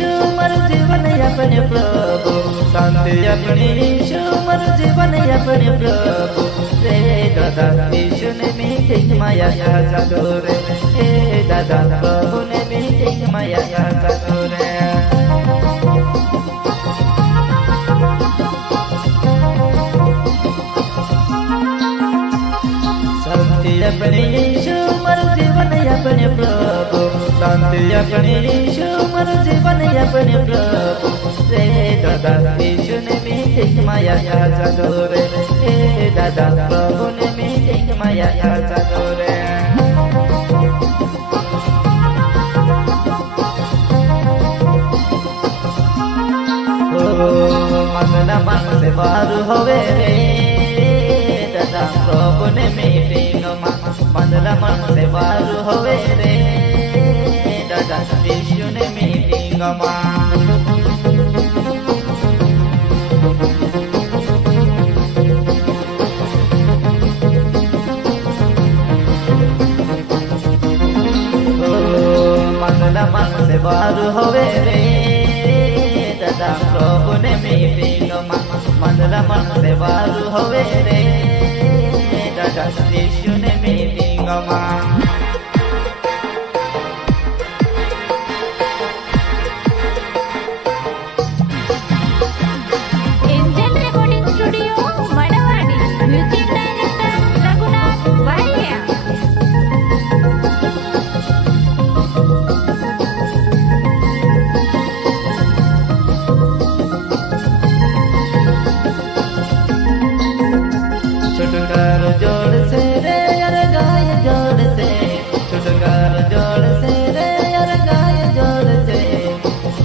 यीशु मर जीवन अपने प्रभु, शांति अपने यीशु मर जीवन अपने प्रभु रे दादा यीशु ने मीटिंग माया चालू रे हे दादा प्रभु ने मीटिंग माया चालू रे अपने यीशु मर जीवन अपने प्रभु, शांति अपने यीशु मर जीवन अपने प्रभु रे दादा यीशु ने मीटिंग माया चालू रे हे दादा प्रभु ने मीटिंग माया चालू रे मनला मन से बाहर होवे रे दादा प्रभु ने मीटिंग मनला मन से बाहर होवे रे दादा यीशु ने मीटिंग मनला मन से बाहर होवे रे दादा प्रभु ने मीटिंग मनला मन से बाहर होवे रे दादा यीशु ने meeting angel recording studio Madwadi, music director Raghunath Waria. छुटकार जोड़ से रे यार गाय जोड़ से, छुटकार जोड़ से रे यार गाय जोड़ से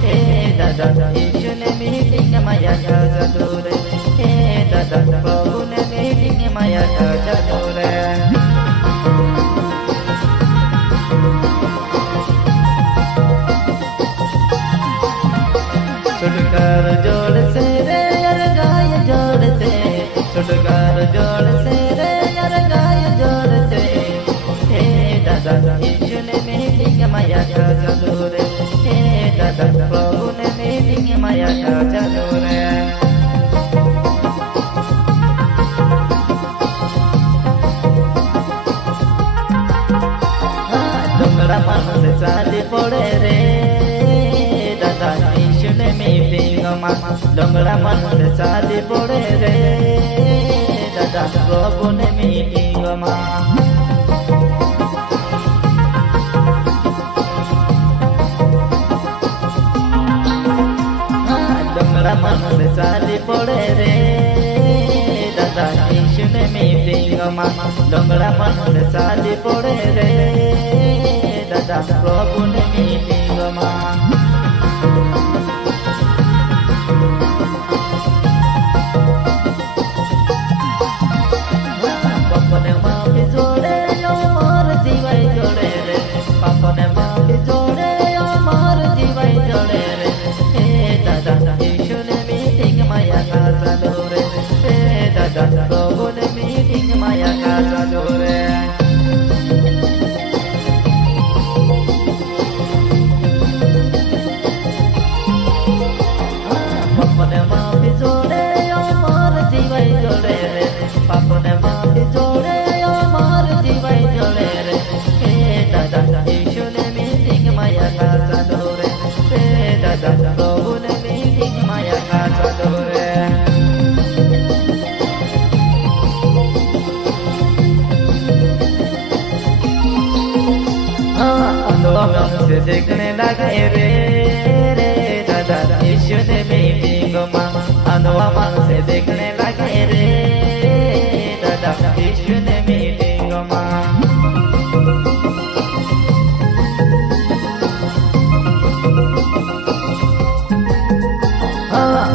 हे दादा यीशु ने मीटिंग माया चालू रे हे दादा प्रभु ने मीटिंग माया चालू रे छुटकार जोड़ से रे यार गाय जोड़ से, छुटकार जोड़ से रे यार गाय जोड़ से हे दादा यीशु ने मीटिंग माया चालू रे हे दादा प्रभु ने मीटिंग माया चालू रे डोंगरा मन से चाली पड़े रे दादा यीशु ने मीटिंग डोंगरा मन से चाली पड़े रे दादा प्रभु ने मीटिंग डोंगरा मन से चाली पड़े रे दादा यीशु ने मीटिंग डोंगरा मन से चाली पड़े रे दादा प्रभु ने मीटिंग पापने माफी जोड़े मार जीवाई जोड़े रे पापने माफी जोड़े मार जीवाई जोड़े रे हे दादा यीशु ने मीटिंग माया चालू रे हे दादा प्रभु ने मीटिंग माया चालू रे पापने माफी जोड़े मार जीवाई जोड़े रे पापने माफी जोड़े मार जीवाई जोड़े रे हे दादा यीशु ने मीटिंग माया चालू रे हे दादा प्रभु ने मीटिंग माया चालू रे अंधों से देखने लगे रे रे दादा यीशु ने मीटिंग अंधों से देखने लगे रे दादा यीशु ने मीटिंग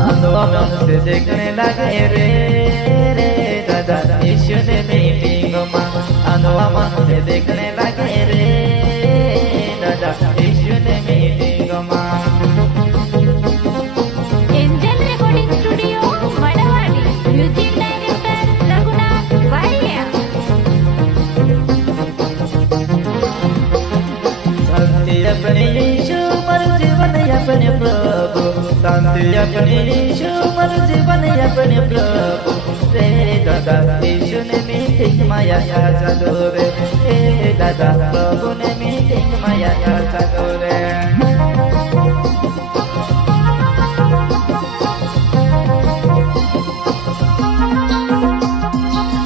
अंधों से देखने लगे रे रे दादा यीशु ने मीटिंग अंधों से देखने लगे रे दादा यीशु ने meeting angel recording studio Madwadi, music director Raghunath Waria. शांति अपने यीशु मर जीवन अपने प्रभु, अपने यीशु मर जीवन अपने प्रभु रे दादा यीशु ने मीटिंग माया चालू रे हे दादा प्रभु ने मीटिंग माया चालू रे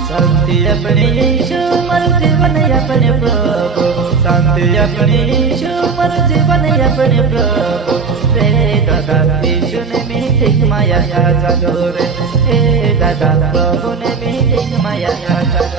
शांति अपने यीशु मर जीवन अपने प्रभु शांति अपने यीशु मर जीवन अपने प्रभु रे दादा यीशु ने मीटिंग माया चालू रे हे दादा प्रभु ने मीटिंग माया चालू